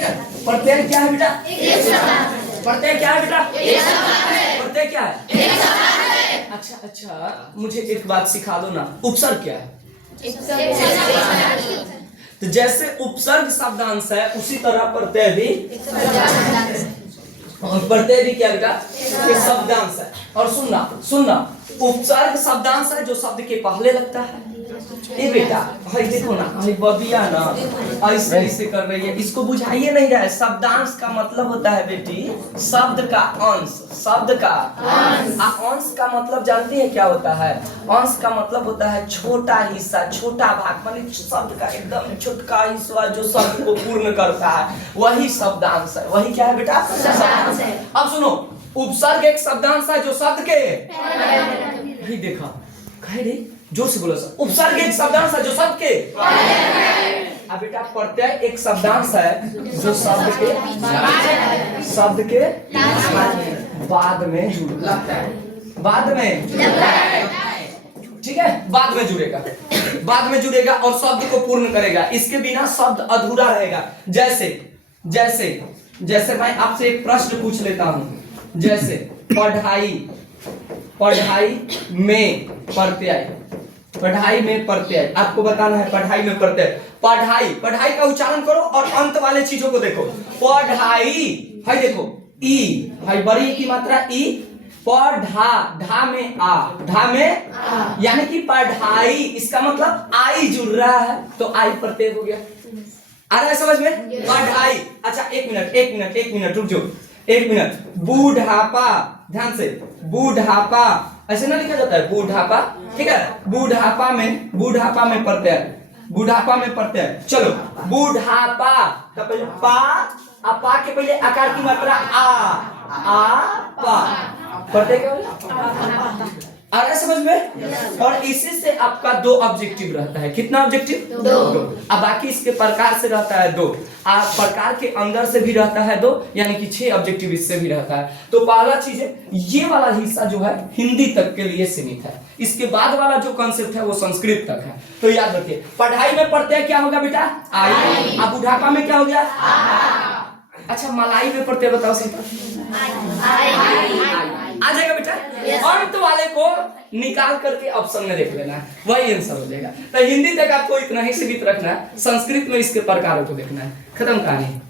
प्रत्यय क्या है बेटा? प्रत्यय क्या है बेटा? प्रत्यय क्या है? अच्छा, मुझे एक बात सिखा दो ना, उपसर्ग क्या है? तो जैसे उपसर्ग शब्दांश है उसी तरह प्रत्यय भी क्या बेटा? ये शब्दांश है। और सुनना, उपसर्ग शब्दांश है जो शब्द के पहले लगता है। ये बेटा भाई देखो ना, भाई बबिया ना ऐसे कर रही है, इसको बुझाइए नहीं रहा है। शब्दांश का मतलब होता है बेटी शब्द का अंश, शब्द का अंश का मतलब जानती है क्या होता है? अंश का मतलब होता है छोटा हिस्सा, छोटा भाग, माने शब्द का एकदम छोटा हिस्सा जो शब्द को पूर्ण करता है, वही शब्दांश है। वही क्या है बेटा? शब्दांश है। अब सुनो, उपसर्ग एक शब्दांश है जो शब्द के ही देखा कह रही, जोर से बोलो सर। उपसर्ग एक शब्दांश है जो शब्द के अब बेटा प्रत्यय एक शब्दांश है जो शब्द के बाद में जुड़ता है, बाद में, ठीक है, बाद में जुड़ेगा और शब्द को पूर्ण करेगा। इसके बिना शब्द अधूरा रहेगा। जैसे मैं आपसे एक प्रश्न पूछ लेता हूं, जैसे पढ़ाई में प्रत्यय, आपको बताना है पढ़ाई में प्रत्यय। पढ़ाई का उच्चारण करो और अंत वाले चीजों को देखो। पढ़ाई भाई देखो, ई भाई बड़ी की मात्रा ई, ढा में आ, यानी कि पढ़ाई, इसका मतलब आई जुड़ रहा है तो आई प्रत्यय हो गया। आ रहा है समझ में? पढ़ाई। अच्छा एक मिनट रुक जाओ, एक मिनट। बूढ़ापा, ध्यान से, बूढ़ापा ऐसे ना लिखा जाता है, बूढ़ापा, ठीक है। बूढ़ापा में प्रत्यय, चलो बूढ़ापा का पहले पा के पहले आकार की मात्रा पा, प्रत्यय क्या होगा? आ रहा है समझ में? और इसी से आपका 2 ऑब्जेक्टिव रहता है। कितना ऑब्जेक्टिव? 2। अब बाकी इसके प्रकार से रहता है 2, प्रकार के अंदर से भी रहता है 2, यानी कि 6 ऑब्जेक्टिव इससे भी रहता है। तो पहला चीज है, ये वाला हिस्सा जो है हिंदी तक के लिए सीमित है। इसके बाद वाला जो कॉन्सेप्ट है वो संस्कृत तक है। तो याद रखिए, पढ़ाई में प्रत्यय क्या होगा बेटा? आई। अब बुढ़ापा में क्या हो गया? अच्छा मलाई में प्रत्यय बताओ सिंपल, आ जाएगा बेटा। अंत वाले को निकाल करके ऑप्शन में देख लेना है, वही आंसर हो जाएगा। तो हिंदी तक आपको इतना ही सीमित रखना है, संस्कृत में इसके प्रकारों को देखना है, खत्म कहानी।